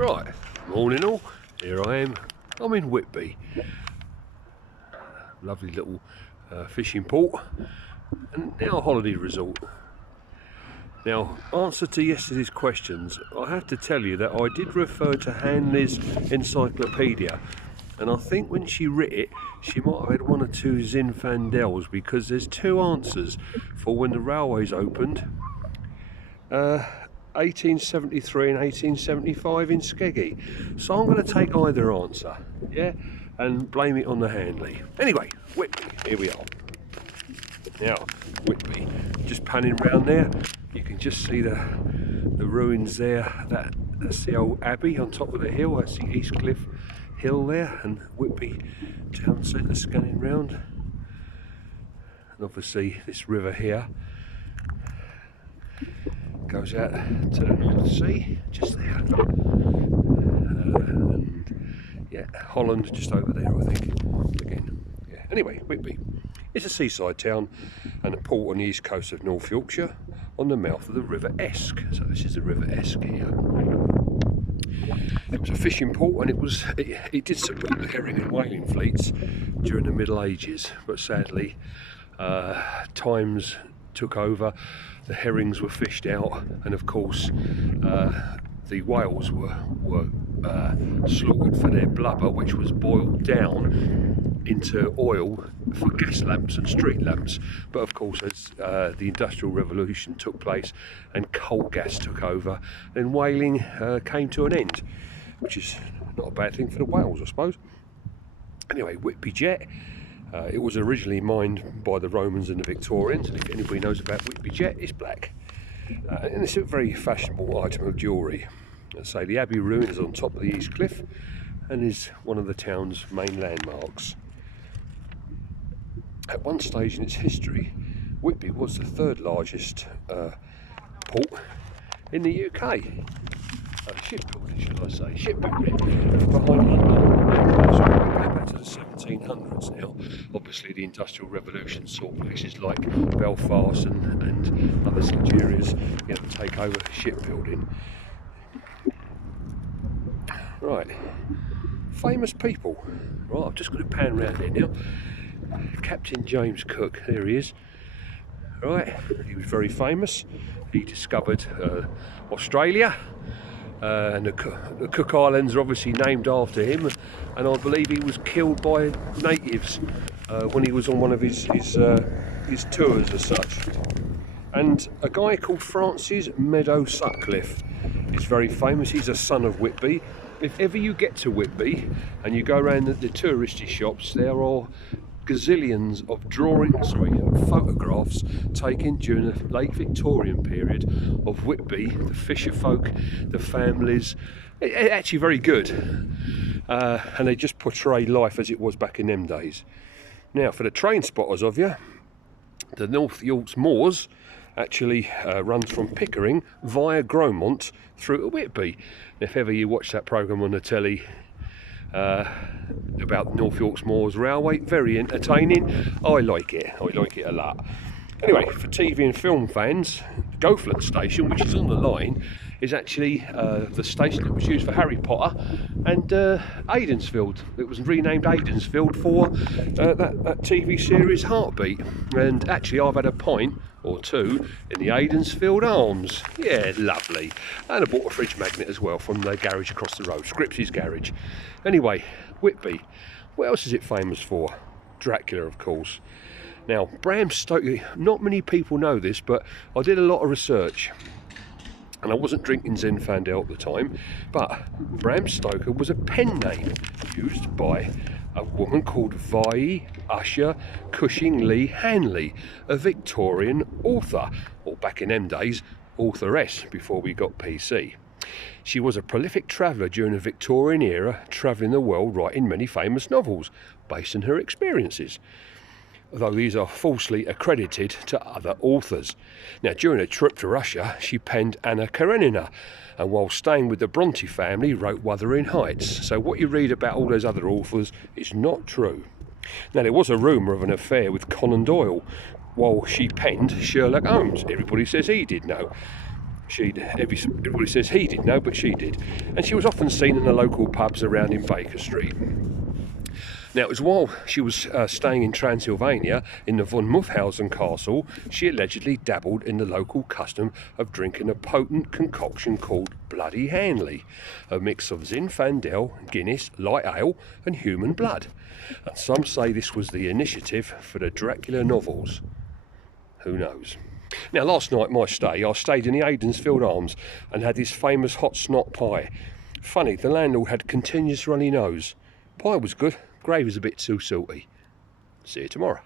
Right, morning all, here I am, I'm in Whitby. Lovely little fishing port and now a holiday resort. Now, answer to yesterday's questions, I have to tell you that I did refer to Hanley's encyclopedia, and I think when she writ it, she might have had one or two Zinfandels, because there's two answers for when the railways opened. 1873 and 1875 in Skeggy. So I'm going to take either answer, yeah, and blame it on the Hanley. Anyway, Whitby, here we are. Now, Whitby, just panning round there, you can just see the ruins there. That's the old abbey on top of the hill. That's the East Cliff Hill there, and Whitby town centre scanning round. And obviously this river here goes out to the North Sea, just there. And yeah, Holland just over there, I think. Again, yeah. Anyway, Whitby. It's a seaside town and a port on the east coast of North Yorkshire on the mouth of the River Esk. So this is the River Esk here. It was a fishing port, and it did support the herring and whaling fleets during the Middle Ages, but sadly times took over, the herrings were fished out, and of course the whales were slaughtered for their blubber, which was boiled down into oil for gas lamps and street lamps. But of course, as the Industrial Revolution took place and coal gas took over, then whaling came to an end, which is not a bad thing for the whales, I suppose. Anyway, Whitby jet. It was originally mined by the Romans and the Victorians, and if anybody knows about Whitby jet, it's black. And it's a very fashionable item of jewellery. Let's say the Abbey ruin is on top of the East Cliff and is one of the town's main landmarks. At one stage in its history, Whitby was the third largest port in the UK. Shipbuilding, should I say, shipbuilding, behind London. So we're going back to the 1700s now. Obviously the Industrial Revolution saw places like Belfast and other such areas, you know, take over shipbuilding. Right, famous people. Right, I've just got to pan around here now. Captain James Cook, there he is. Right, he was very famous. He discovered Australia. And the Cook Islands are obviously named after him, and I believe he was killed by natives when he was on one of his tours as such. And a guy called Francis Meadow Sutcliffe is very famous. He's a son of Whitby. If ever you get to Whitby and you go around the touristy shops, there are gazillions of photographs taken during the late Victorian period of Whitby, the fisher folk, the families. It's actually very good, and they just portray life as it was back in them days. Now, for the train spotters of you, the North Yorks Moors actually runs from Pickering via Gromont through to Whitby. If ever you watch that programme on the telly about North Yorks Moors Railway, very entertaining. I like it a lot. Anyway, for TV and film fans, Goathland Station, which is on the line, is actually the station that was used for Harry Potter and Aidensfield. It was renamed Aidensfield for that TV series Heartbeat. And actually I've had a pint or two in the Aidensfield Arms. Yeah, lovely. And I bought a fridge magnet as well from the garage across the road, Scripsy's garage. Anyway, Whitby, what else is it famous for? Dracula, of course. Now, Bram Stoker, not many people know this, but I did a lot of research. And I wasn't drinking Zinfandel at the time, but Bram Stoker was a pen name used by a woman called Vi Usher Cushing Lee Hanley, a Victorian author, or back in them days, authoress, before we got PC. She was a prolific traveller during the Victorian era, travelling the world writing many famous novels based on her experiences, though these are falsely accredited to other authors. Now, during a trip to Russia, she penned Anna Karenina, and while staying with the Bronte family, wrote Wuthering Heights. So what you read about all those other authors is not true. Now, there was a rumour of an affair with Conan Doyle while she penned Sherlock Holmes. Everybody says he did know. Everybody says he did know, but she did. And she was often seen in the local pubs around in Baker Street. Now, it was while she was staying in Transylvania in the von Muffhausen castle, she allegedly dabbled in the local custom of drinking a potent concoction called Bloody Hanley, a mix of Zinfandel, Guinness, light ale and human blood. And some say this was the initiative for the Dracula novels. Who knows? Now, last night, I stayed in the Aidensfield Arms and had this famous hot snot pie. Funny, the landlord had continuous runny nose. Pie was good. Gravy was a bit too salty. See you tomorrow.